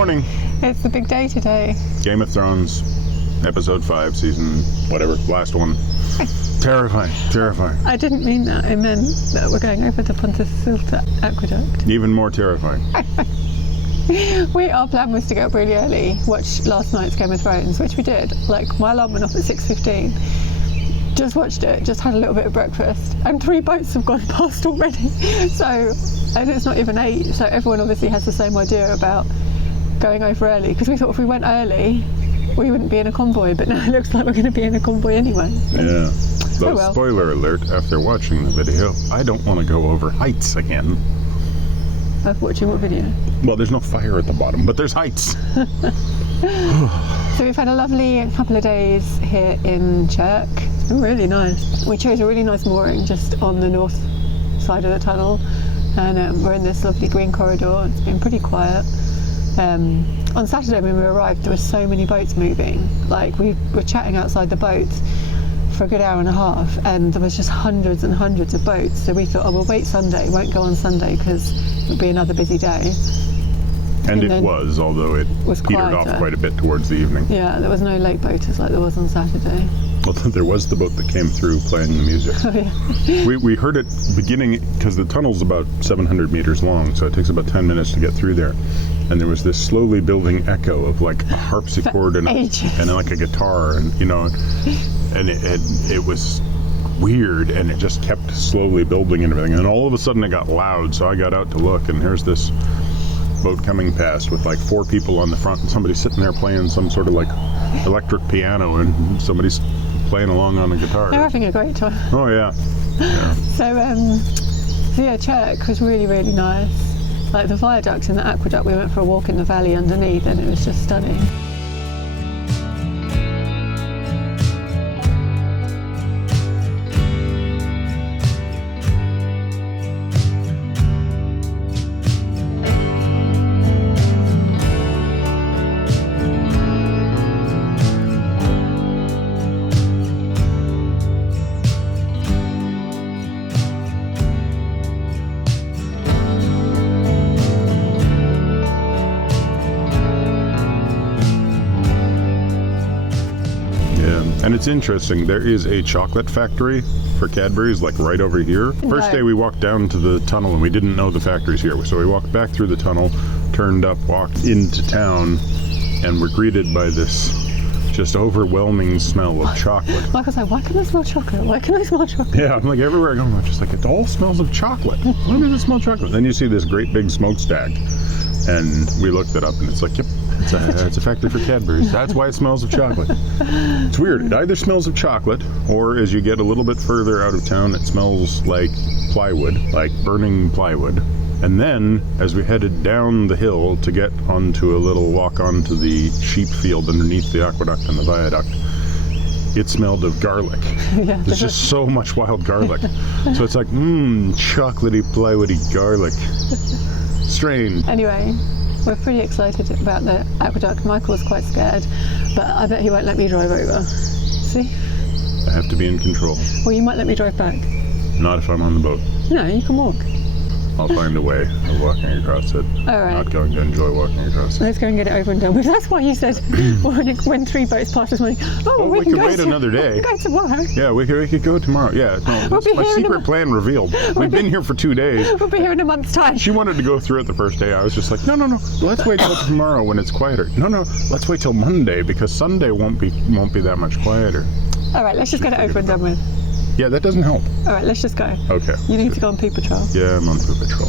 morning. It's the big day today. Game of Thrones, episode 5, season whatever, last one. Terrifying, terrifying. I didn't mean that. I meant that we're going over the Pontcysyllte Aqueduct. Even more terrifying. Our plan was to get up really early, watch last night's Game of Thrones, which we did. Like, my alarm went off at 6:15. Just watched it, just had a little bit of breakfast, and 3 boats have gone past already. So, and it's not even 8, so everyone obviously has the same idea about going over early, because we thought if we went early, we wouldn't be in a convoy, but now it looks like we're going to be in a convoy anyway. Yeah. Though, well. Spoiler alert, after watching the video, I don't want to go over heights again. Of watching what video? Well, there's no fire at the bottom, but there's heights. So we've had a lovely couple of days here in Chirk. It's been really nice. We chose a really nice mooring just on the north side of the tunnel, and we're in this lovely green corridor. It's been pretty quiet. On Saturday when we arrived, there were so many boats moving. Like, we were chatting outside the boats for a good hour and a half, and there was just hundreds and hundreds of boats. So we thought, oh, we'll wait Sunday, won't go on Sunday because it'll be another busy day. And it was, although it was petered off quite a bit towards the evening. Yeah, there was no late boaters like there was on Saturday. Well, there was the boat that came through playing the music. Oh, yeah. We heard it beginning, because the tunnel's about 700 meters long, so it takes about 10 minutes to get through there. And there was this slowly building echo of like a harpsichord and like a guitar, and and it was weird, and it just kept slowly building and everything. And all of a sudden it got loud, so I got out to look, and here's this boat coming past with like 4 people on the front, and somebody sitting there playing some sort of like electric piano, and somebody's playing along on a guitar. They're having a great time. Oh yeah. So yeah, Chirk was really, really nice. Like the viaduct and the aqueduct, we went for a walk in the valley underneath, and it was just stunning. And it's interesting, there is a chocolate factory for Cadbury's like right over here. First day we walked down to the tunnel and we didn't know the factory's here. So we walked back through the tunnel, turned up, walked into town, and were greeted by this just overwhelming smell of chocolate. Like I said, why can I smell chocolate? Why can I smell chocolate? Yeah, I'm like everywhere I go, I'm just like, it all smells of chocolate. Why does it smell chocolate? Then you see this great big smokestack, and we looked it up, and it's like, yep, it's a factory for Cadbury's. That's why it smells of chocolate. It's weird. It either smells of chocolate, or as you get a little bit further out of town, it smells like plywood, like burning plywood. And then, as we headed down the hill to get onto a little walk onto the sheep field underneath the aqueduct and the viaduct, it smelled of garlic. Yeah, there's just so much wild garlic. So it's like, chocolatey, plywoody garlic. Strange. Anyway, we're pretty excited about the aqueduct. Michael's quite scared, but I bet he won't let me drive over. See? I have to be in control. Well, you might let me drive back. Not if I'm on the boat. No, you can walk. I'll find a way of walking across it. All right. I'm not going to enjoy walking across it. Let's go and get it over and done with. That's why you said when 3 boats passed this morning, we can wait another day. We can go tomorrow. Yeah, we could go tomorrow. Yeah, no, that's my secret plan revealed. We've been here for 2 days. We'll be here in a month's time. She wanted to go through it the first day. I was just like, no, let's wait till tomorrow when it's quieter. No, let's wait till Monday because Sunday won't be that much quieter. All right, let's just get it over and done with. Yeah, that doesn't help. All right, let's just go. Okay. You need to go on poo patrol. Yeah, I'm on poo patrol.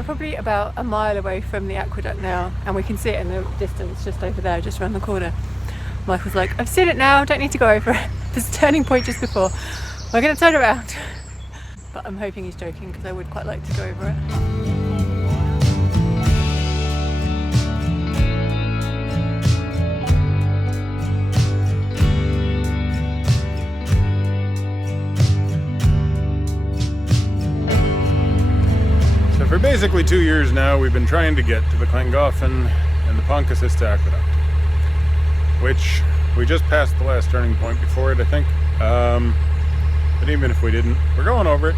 we're probably about a mile away from the aqueduct now, and we can see it in the distance just over there, just around the corner. Michael's like, I've seen it now, don't need to go over it. There's a turning point just before. We're going to turn around. But I'm hoping he's joking because I would quite like to go over it. So for basically 2 years now, we've been trying to get to the Llangollen and the Pontcysyllte Aqueduct, which we just passed the last turning point before it, I think. But even if we didn't, we're going over it.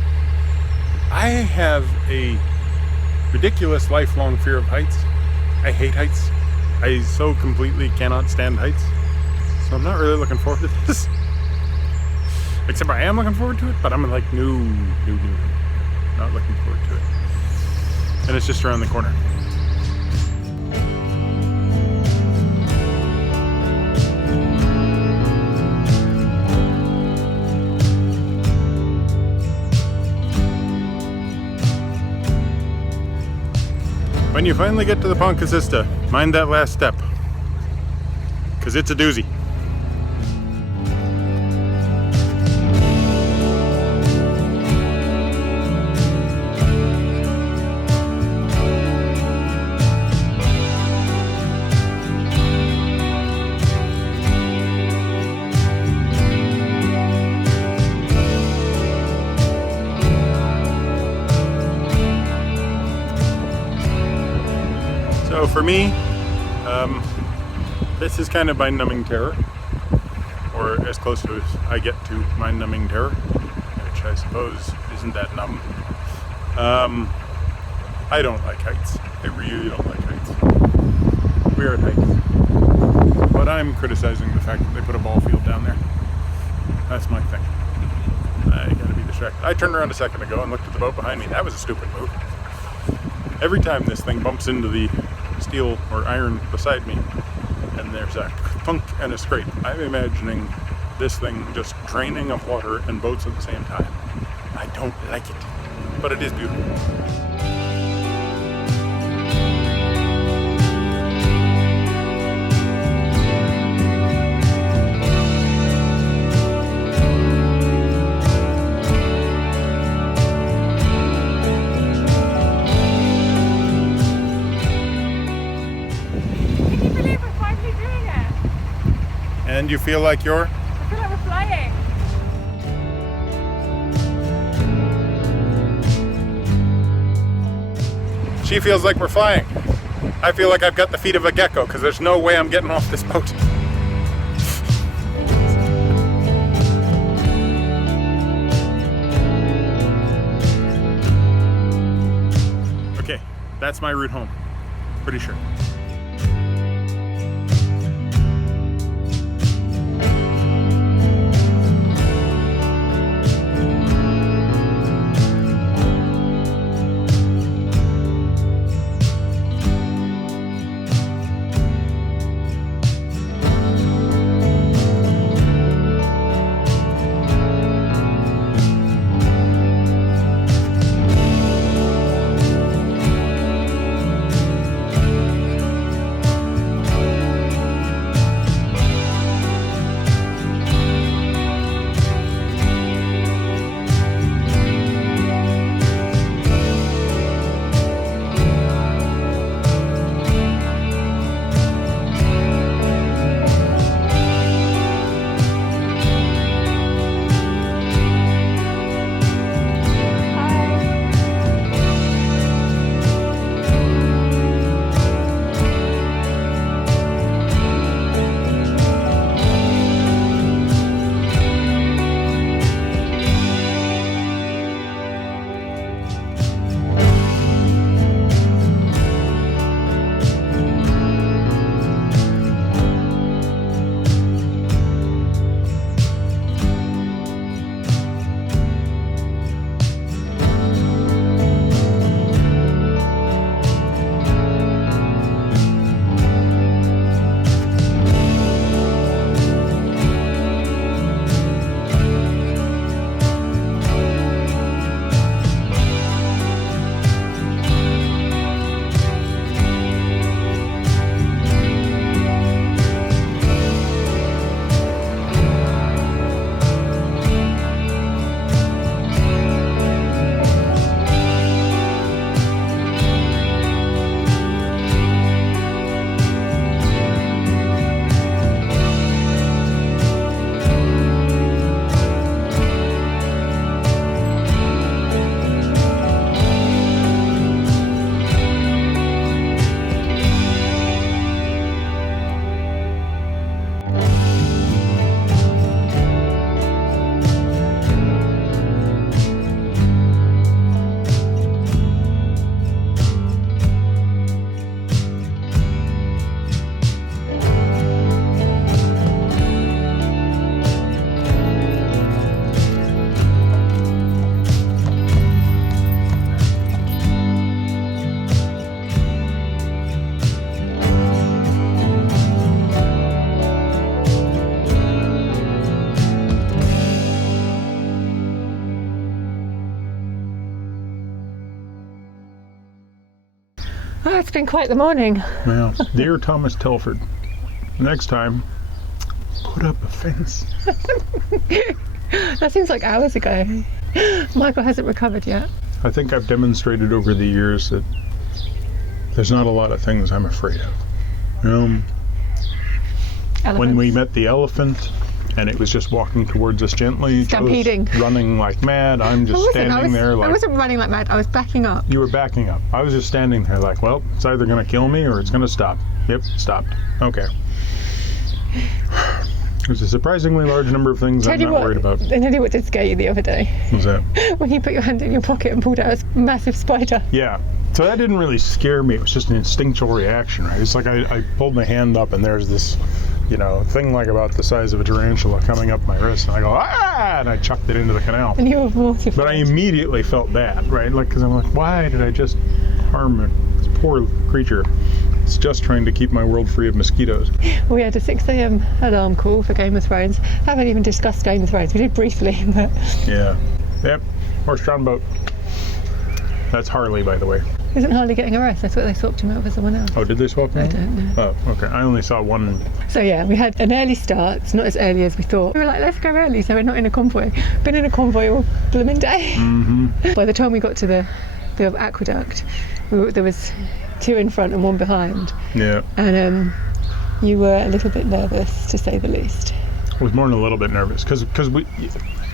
I have a ridiculous lifelong fear of heights. I hate heights. I so completely cannot stand heights. So I'm not really looking forward to this. Except I am looking forward to it, but I'm like, no. Not looking forward to it. And it's just around the corner. When you finally get to the Pontcysyllte, mind that last step, because it's a doozy. So for me, this is kind of mind-numbing terror, or as close to as I get to mind-numbing terror, which I suppose isn't that numb. I don't like heights. I really don't like heights. We're at heights. But I'm criticizing the fact that they put a ball field down there. That's my thing. I gotta be distracted. I turned around a second ago and looked at the boat behind me. That was a stupid move. Every time this thing bumps into the steel or iron beside me and there's a thunk and a scrape, I'm imagining this thing just draining of water and boats at the same time. I don't like it, but it is beautiful. And you feel like you're? I feel like we're flying. She feels like we're flying. I feel like I've got the feet of a gecko because there's no way I'm getting off this boat. Okay, that's my route home. Pretty sure. Oh, it's been quite the morning. Well, dear Thomas Telford, next time, put up a fence. That seems like hours ago. Michael hasn't recovered yet. I think I've demonstrated over the years that there's not a lot of things I'm afraid of. When we met the elephant, and it was just walking towards us gently, Stampeding. Joe's running like mad. I'm just standing there like... I wasn't running like mad, I was backing up. You were backing up. I was just standing there like, well, it's either going to kill me or it's going to stop. Yep, stopped. Okay. There's a surprisingly large number of things I'm not worried about. I tell you what did scare you the other day. What's that? When you put your hand in your pocket and pulled out a massive spider. Yeah. So that didn't really scare me. It was just an instinctual reaction, right? It's like I pulled my hand up and there's this, thing like about the size of a tarantula coming up my wrist. And I go, ah! And I chucked it into the canal. And you were mortified. But I immediately felt bad, right? Because I'm like, why did I just harm this poor creature? It's just trying to keep my world free of mosquitoes. We had a 6 a.m. alarm call for Game of Thrones. Haven't even discussed Game of Thrones. We did briefly, but... Yeah. Yep. Horse-drawn boat. That's Harley, by the way. Isn't Harley getting a rest? I thought they swapped him out for someone else. Oh, did they swap him I out? don't know. Oh, okay. I only saw one. So yeah, we had an early start. It's not as early as we thought. We were like, let's go early, so we're not in a convoy. Been in a convoy all blooming day. Mm-hmm. By the time we got to the aqueduct, there was 2 in front and 1 behind. Yeah. And you were a little bit nervous, to say the least. I was more than a little bit nervous because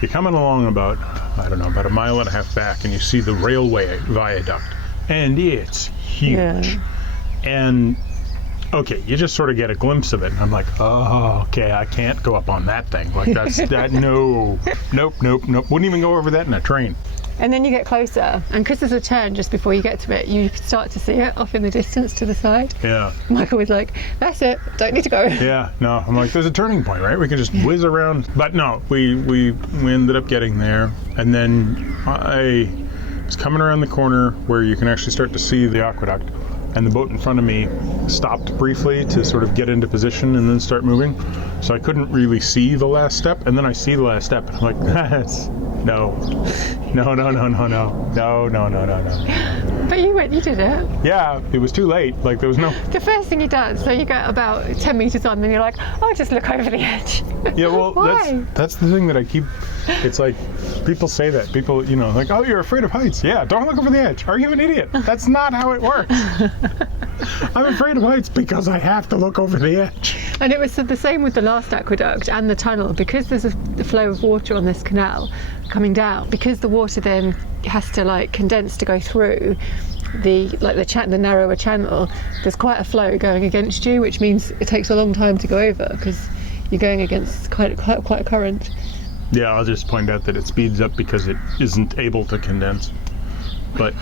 you're coming along about a mile and a half back, and you see the railway viaduct, and it's huge. Yeah. And okay, you just sort of get a glimpse of it, and I'm like, oh, okay, I can't go up on that thing. Like that. No, nope. Wouldn't even go over that in a train. And then you get closer, and because there's a turn just before you get to it, you start to see it off in the distance to the side. Yeah. Michael was like, that's it, don't need to go. Yeah, no, I'm like, there's a turning point, right? We can just whiz around. But no, we ended up getting there, and then I was coming around the corner where you can actually start to see the aqueduct, and the boat in front of me stopped briefly to sort of get into position and then start moving. So I couldn't really see the last step, and then I see the last step, and I'm like, that's... No. But you did it. Yeah, it was too late. Like, there was no... The first thing you done, so you get about 10 metres on, and then you're like, oh, just look over the edge. Yeah, well, Why? that's the thing that I keep... It's like, people say that. People, like, oh, you're afraid of heights. Yeah, don't look over the edge. Are you an idiot? That's not how it works. I'm afraid of heights because I have to look over the edge. And it was the same with the last aqueduct and the tunnel, because there's a flow of water on this canal coming down, because the water then has to condense to go through the narrower channel. There's quite a flow going against you, which means it takes a long time to go over because you're going against quite a current. Yeah, I'll just point out that it speeds up because it isn't able to condense. But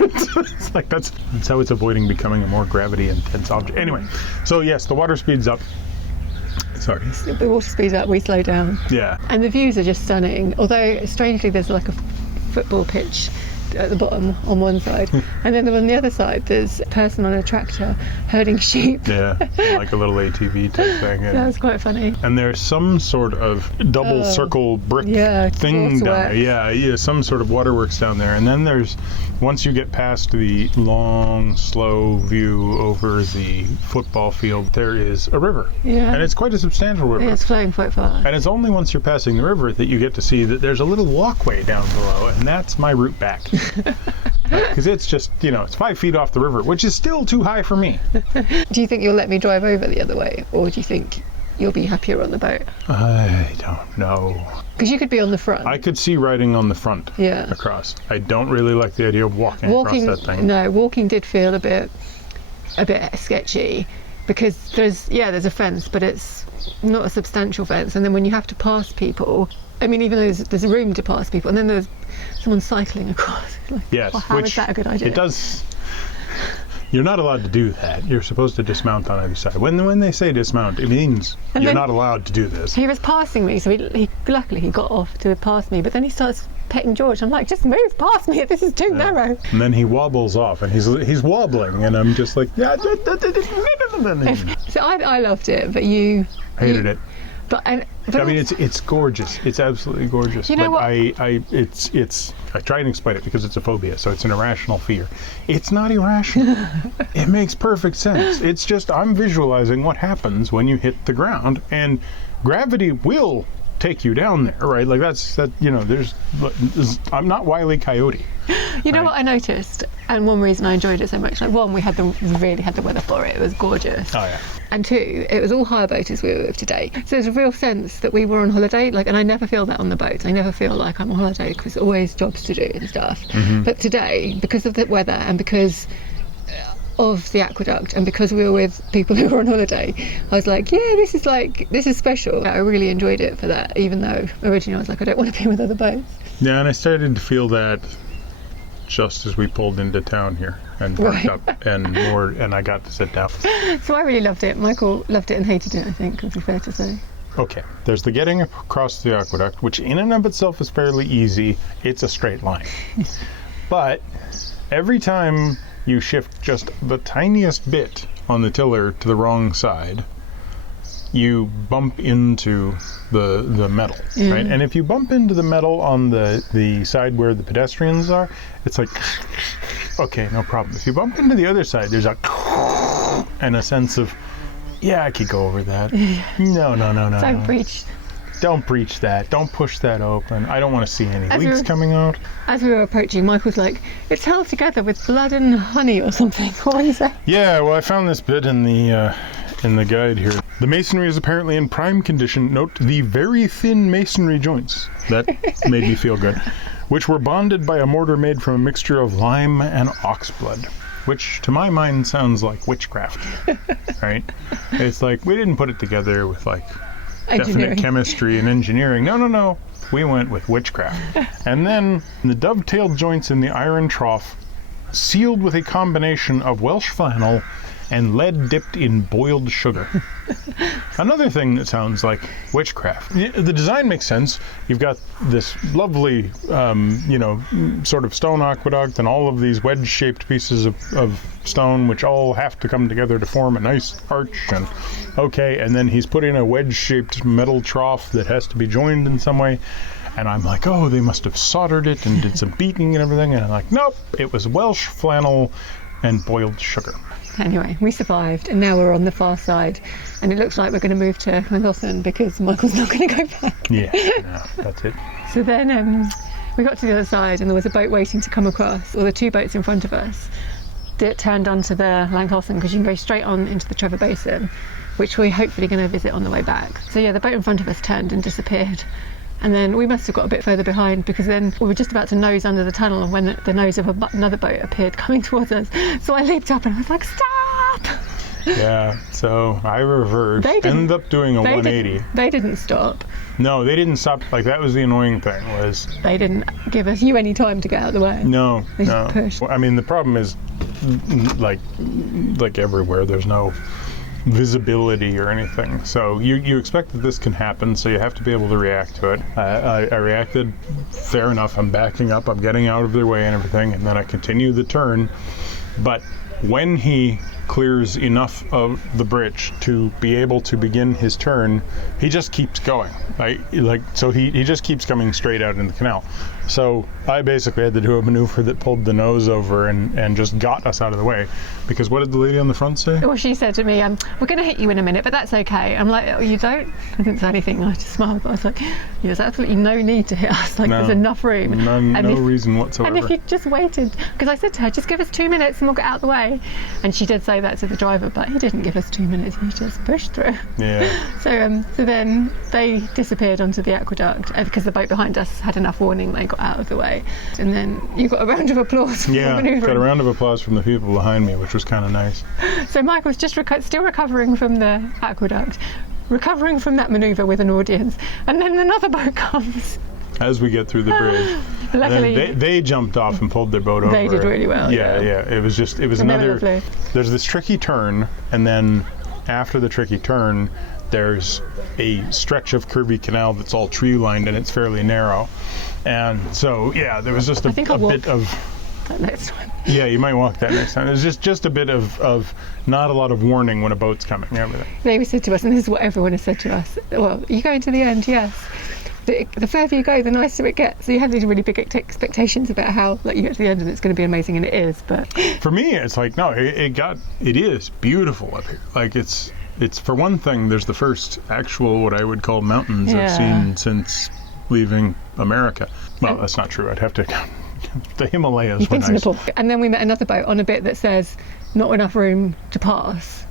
it's like that's how it's avoiding becoming a more gravity intense object. Anyway, so yes, the water speeds up. Sorry. The water speeds up, we slow down. Yeah. And the views are just stunning. Although strangely there's like a football pitch at the bottom on one side, and then on the other side there's a person on a tractor herding sheep. Yeah, like a little ATV type thing. That was quite funny. And there's some sort of double circle brick thing down there. Yeah, some sort of waterworks down there. And then there's, once you get past the long, slow view over the football field, there is a river. Yeah. And it's quite a substantial river. Yeah, it's flowing quite fast. And it's only once you're passing the river that you get to see that there's a little walkway down below, and that's my route back. Because it's just, it's 5 feet off the river, which is still too high for me. Do you think you'll let me drive over the other way, or do you think you'll be happier on the boat? I don't know. Because you could be on the front. I could see riding on the front across. I don't really like the idea of walking across that thing. No, walking did feel a bit sketchy, because there's a fence, but it's not a substantial fence, and then when you have to pass people, I mean, even though there's room to pass people, and then there's someone cycling across. Yes, how is that a good idea? It does. You're not allowed to do that. You're supposed to dismount on either side. When they say dismount, it means you're not allowed to do this. He was passing me, so he luckily he got off to pass me, but then he starts petting George. I'm like, just move past me, this is too narrow. And then he wobbles off, and he's wobbling, and I'm just like, yeah. So I loved it, but you hated it. But I mean, it's gorgeous. It's absolutely gorgeous. You know but what? I try and explain it because it's a phobia, so it's an irrational fear. It's not irrational. It makes perfect sense. It's just I'm visualizing what happens when you hit the ground, and gravity will take you down there, right? Like I'm not Wile E. Coyote. You know what I noticed, and one reason I enjoyed it so much, like one, we really had the weather for it. It was gorgeous. Oh yeah. And two, it was all hire boaters we were with today. So there's a real sense that we were on holiday, and I never feel that on the boat. I never feel like I'm on holiday because there's always jobs to do and stuff. Mm-hmm. But today, because of the weather and because of the aqueduct and because we were with people who were on holiday, I was like, yeah, this is special. I really enjoyed it for that, even though originally I was like, I don't want to be with other boats. Yeah, and I started to feel that just as we pulled into town here and parked up and I got to sit down. So I really loved it. Michael loved it and hated it, I think, would be fair to say. Okay, there's the getting across the aqueduct, which in and of itself is fairly easy. It's a straight line. But every time you shift just the tiniest bit on the tiller to the wrong side, you bump into the metal, right? And if you bump into the metal on the side where the pedestrians are, it's like, okay, no problem. If you bump into the other side, there's a and a sense of, yeah, I could go over that. No. Don't preach. Don't breach that. Don't push that open. I don't want to see any leaks coming out. As we were approaching, Michael's like, it's held together with blood and honey or something. What do you say? Yeah, well, I found this bit in the guide here. The masonry is apparently in prime condition. Note the very thin masonry joints. That made me feel good. Which were bonded by a mortar made from a mixture of lime and oxblood. Which, to my mind, sounds like witchcraft. Right? It's like, we didn't put it together with, like, definite chemistry and engineering. No. We went with witchcraft. And then the dovetailed joints in the iron trough, sealed with a combination of Welsh flannel and lead dipped in boiled sugar. Another thing that sounds like witchcraft. The design makes sense. You've got this lovely, sort of stone aqueduct and all of these wedge-shaped pieces of stone which all have to come together to form a nice arch. And then he's put in a wedge-shaped metal trough that has to be joined in some way. And I'm like, oh, they must have soldered it and did some beating and everything. And I'm like, nope, it was Welsh flannel and boiled sugar. Anyway, we survived, and now we're on the far side, and it looks like we're going to move to LLangollen because Michael's not going to go back. Yeah, no, that's it. So then we got to the other side, and there was a boat waiting to come across, or the two boats in front of us that turned onto the LLangollen because you can go straight on into the Trevor Basin, which we're hopefully going to visit on the way back. So yeah, the boat in front of us turned and disappeared. And then we must have got a bit further behind because then we were just about to nose under the tunnel when the nose of another boat appeared coming towards us. So I leaped up and I was like, stop! Yeah, so I reversed, ended up doing a 180. They didn't stop. No, they didn't stop. Like, that was the annoying thing, was... They didn't give you any time to get out of the way. No. They just pushed. I mean, the problem is, like everywhere, there's no visibility or anything, so you expect that this can happen, so you have to be able to react to it. I reacted fair enough. I'm backing up, I'm getting out of their way and everything, and then I continue the turn. But when he clears enough of the bridge to be able to begin his turn, he just keeps going. So he just keeps coming straight out in the canal. So I basically had to do a maneuver that pulled the nose over and just got us out of the way. Because what did the lady on the front say? Well, she said to me, we're going to hit you in a minute, but that's okay. I'm like, oh, you don't? I didn't say anything. I just smiled. But I was like, there's absolutely no need to hit us. There's enough room. No reason whatsoever. And if you just waited, because I said to her, just give us 2 minutes and we'll get out of the way. And she did say that to the driver, but he didn't give us 2 minutes. He just pushed through. Yeah. So then they disappeared onto the aqueduct because the boat behind us had enough warning. They got out of the way. And then you got a round of applause. Yeah, got a round of applause from the people behind me, which was kind of nice. So Mike was just still recovering from the aqueduct, recovering from that manoeuvre with an audience, and then another boat comes. As we get through the bridge. Luckily, they jumped off and pulled their boat over. They did really well. Yeah. It was another... There's this tricky turn, and then after the tricky turn, there's a stretch of curvy canal that's all tree lined and it's fairly narrow. And so, yeah, there was just a bit of... that next time. Yeah, you might walk that next time. There's just a bit of not a lot of warning when a boat's coming. Everything. They said to us, and this is what everyone has said to us, well, you going to the end, yes. The further you go, the nicer it gets. So you have these really big expectations about how, like, you get to the end and it's going to be amazing, and it is. But for me, it's like, no, it is beautiful up here. Like, it's for one thing, there's the first actual, what I would call, mountains I've seen since leaving America. Well, that's not true. I'd have to count. The Himalayas were nice. And then we met another boat on a bit that says not enough room to pass.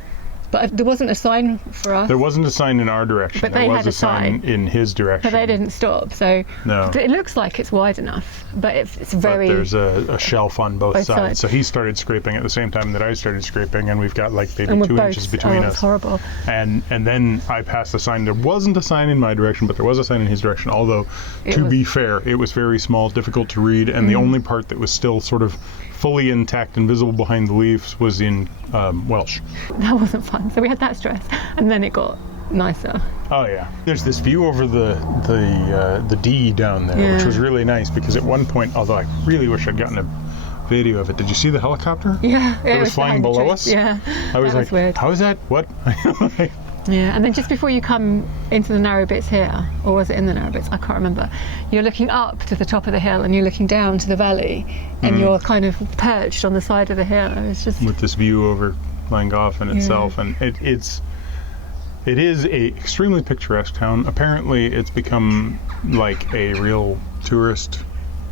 But there wasn't a sign for us. There wasn't a sign in our direction. But there they was had a sign in his direction. But they didn't stop. So no. It looks like it's wide enough, but it's very... But there's a shelf on both sides. So he started scraping at the same time that I started scraping, and we've got like maybe 2 inches between us. It's horrible. And then I passed the sign. There wasn't a sign in my direction, but there was a sign in his direction. Although, to be fair, it was very small, difficult to read, and the only part that was still sort of fully intact and visible behind the leaves was in Welsh. That wasn't fun. So we had that stress, and then it got nicer. Oh yeah. There's this view over the D down there, which was really nice, because at one point, although I really wish I'd gotten a video of it, did you see the helicopter? Yeah. It was flying below us. Yeah. I was like, weird. How is that? What? Yeah, and then just before you come into the narrow bits here, or was it in the narrow bits? I can't remember. You're looking up to the top of the hill and you're looking down to the valley, and you're kind of perched on the side of the hill. It's just with this view over Llangollen itself, and it is a extremely picturesque town. Apparently, it's become like a real tourist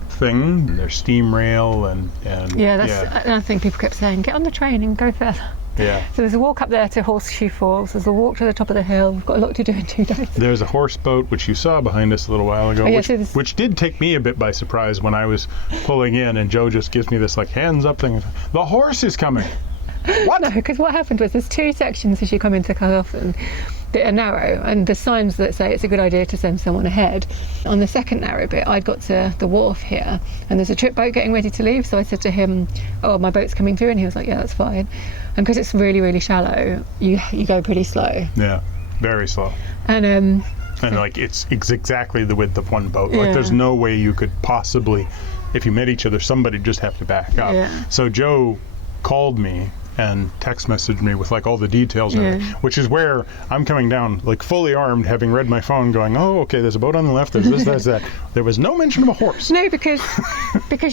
thing. There's steam rail and that's another thing people kept saying. Get on the train and go further. Yeah. So there's a walk up there to Horseshoe Falls. There's a walk to the top of the hill. We've got a lot to do in 2 days. There's a horse boat, which you saw behind us a little while ago, which did take me a bit by surprise when I was pulling in, and Joe just gives me this like hands up thing. The horse is coming. What? No, because what happened was there's 2 sections as you come into Carnarvon that are narrow, and there's signs that say it's a good idea to send someone ahead. On the second narrow bit, I'd got to the wharf here, and there's a trip boat getting ready to leave, so I said to him, oh, my boat's coming through, and he was like, yeah, that's fine. And because it's really, really shallow, you go pretty slow. Yeah, very slow. And like it's exactly the width of one boat. Like there's no way you could possibly, if you met each other, somebody'd just have to back up. Yeah. So Joe called me and text messaged me with like all the details of it, which is where I'm coming down like fully armed, having read my phone, going, oh, okay, there's a boat on the left, there's this, there's that. There was no mention of a horse. No, because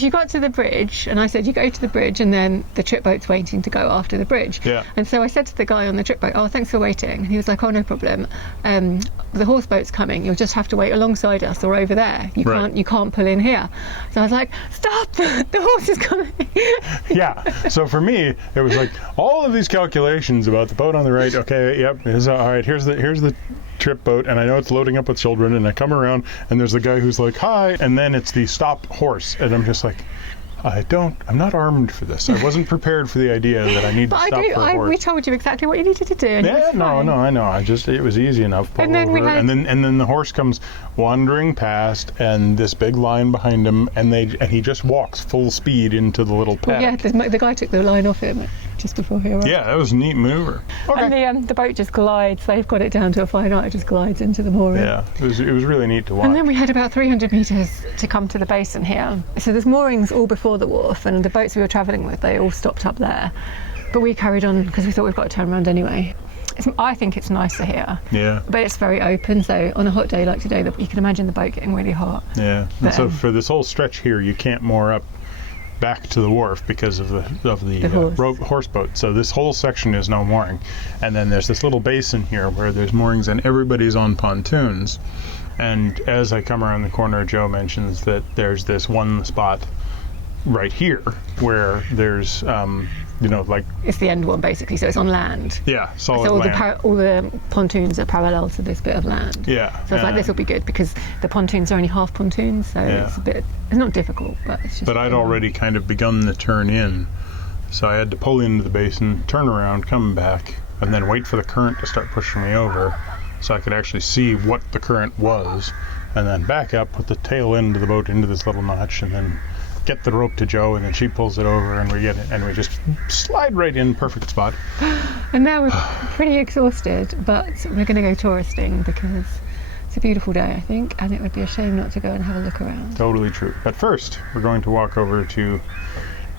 you got to the bridge, and I said, you go to the bridge, and then the trip boat's waiting to go after the bridge. Yeah. And so I said to the guy on the trip boat, oh, thanks for waiting. And he was like, oh, no problem. The horse boat's coming. You'll just have to wait alongside us or over there. You can't pull in here. So I was like, stop! The horse is coming. Yeah. So for me, it was like all of these calculations about the boat on the right. Okay, yep. All right. Here's the trip boat, and I know it's loading up with children, and I come around and there's the guy who's like, hi, and then it's the stop horse, and I'm just like, I'm not armed for this. I wasn't prepared for the idea that I need to stop for a horse. We told you exactly what you needed to do. And I know. It was easy enough. And then and then the horse comes wandering past, and this big line behind him, and he just walks full speed into the little paddock. Well, yeah, the guy took the line off him just before he arrived. Yeah, that was a neat maneuver. Okay. And the boat just glides. They've got it down to a fine art. It just glides into the mooring. Yeah, it was really neat to watch. And then we had about 300 metres to come to the basin here. So there's moorings all before the wharf, and the boats we were travelling with, they all stopped up there. But we carried on because we thought we've got to turn around anyway. I think it's nicer here. Yeah. But it's very open, so on a hot day like today, you can imagine the boat getting really hot. Yeah. And so for this whole stretch here, you can't moor up back to the wharf because of the horse boat. So this whole section is no mooring, and then there's this little basin here where there's moorings, and everybody's on pontoons. And as I come around the corner, Joe mentions that there's this one spot right here where there's like it's the end one basically, so it's on land. Yeah, solid so land. All the pontoons are parallel to this bit of land. Yeah. So it's like, this will be good because the pontoons are only half pontoons, so it's not difficult, but it's just. But I'd already kind of begun the turn in, so I had to pull into the basin, turn around, come back, and then wait for the current to start pushing me over, so I could actually see what the current was, and then back up, put the tail end of the boat into this little notch, and then get the rope to Joe, and then she pulls it over, and we get it, and we just slide right in, perfect spot. And now we're pretty exhausted, but we're going to go touristing because it's a beautiful day, I think, and it would be a shame not to go and have a look around. Totally true. But first, we're going to walk over to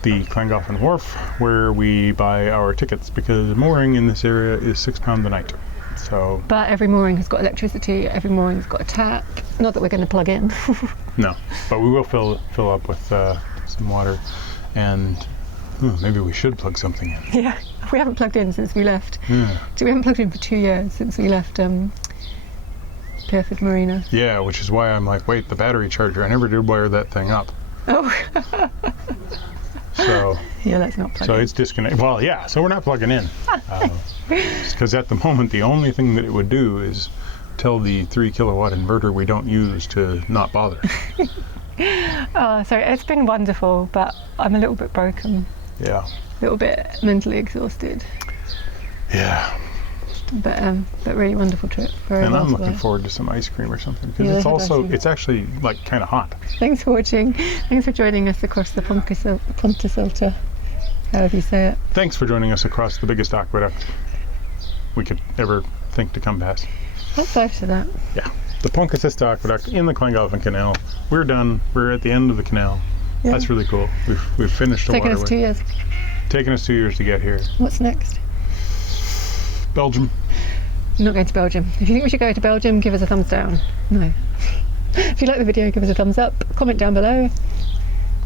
the Llangollen Wharf, where we buy our tickets, because mooring in this area is £6 a night. So, But every mooring has got electricity, every mooring's got a tap. Not that we're going to plug in. no, but we will fill up with some water, and maybe we should plug something in. Yeah, we haven't plugged in since we left. Yeah. So we haven't plugged in for 2 years since we left Pierford Marina. Yeah, which is why I'm like, wait, the battery charger, I never did wire that thing up. Oh. So Yeah, let's not plug so in. it's disconnected. Well, yeah, so we're not plugging in. Because at the moment, the only thing that it would do is tell the 3 kilowatt inverter we don't use to not bother. Oh, so it's been wonderful, but I'm a little bit broken, Yeah. a little bit mentally exhausted. Yeah. But really wonderful trip. Very And I'm looking worthwhile. forward to some ice cream or something, because Yeah, it's they have also, ice cream. it's actually like kind of hot. Thanks for watching. Thanks for joining us across the Pontcysyllte, however you say it. Thanks for joining us across the biggest aqueduct we could ever think to come past. High five to that. Yeah. The Pontcysyllte Aqueduct in the Llangollen Canal. We're done. We're at the end of the canal. Yeah. That's really cool. We've finished the Taken waterway. us 2 years. Taken us 2 years to get here. What's next? Belgium. I'm not going to Belgium. If you think we should go to Belgium, give us a thumbs down. No. If you like the video, give us a thumbs up. Comment down below.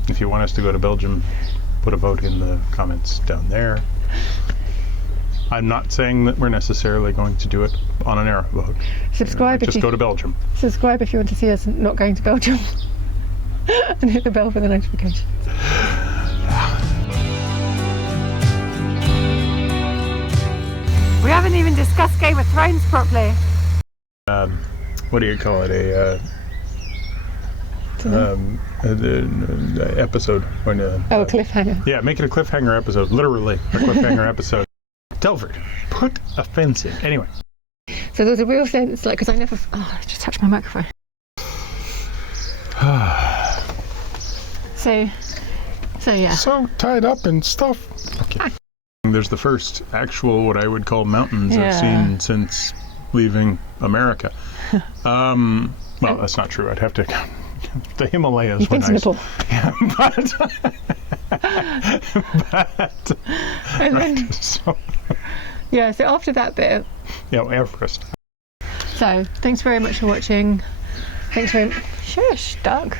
If you want us to go to Belgium, put a vote in the comments down there. I'm not saying that we're necessarily going to do it on a narrowboat. Subscribe if Just you go to Belgium. subscribe if you want to see us not going to Belgium. And hit the bell for the notifications. We haven't even discussed Game of Thrones properly. What do you call it? The episode. When, Oh, a cliffhanger. yeah, make it a cliffhanger episode. Literally, a cliffhanger episode. Telford, put a fence in. Anyway. So there's a real sense, like, because I never. Oh, I just touched my microphone. So yeah. So tied up and stuff. Okay. There's the first actual, what I would call mountains I've Yeah. seen since leaving America. Well, that's not true. I'd have to. The Himalayas You've were been to nice. Nepal. Yeah, but And right, then, so, yeah, so after that bit. yeah, Everest. So thanks very much for watching. Thanks very much. Shush, Doug.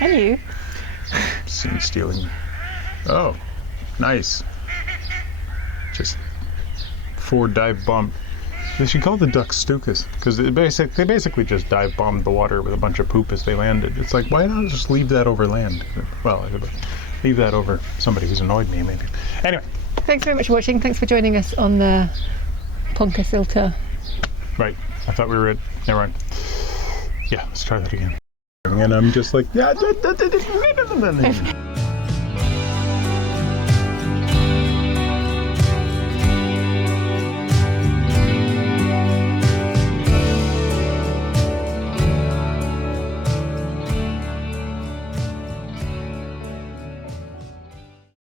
And you. Scene stealing. Oh, nice. Just 4 dive bomb. They should call the ducks stukas, because they basically just dive bombed the water with a bunch of poop as they landed. It's like, why not just leave that over land? Well, I could leave that over somebody who's annoyed me, maybe. Anyway. Thanks very much for watching. Thanks for joining us on the Pontcysyllte. Right. I thought we were at. Never mind. Yeah, let's try that again. And I'm just like, yeah.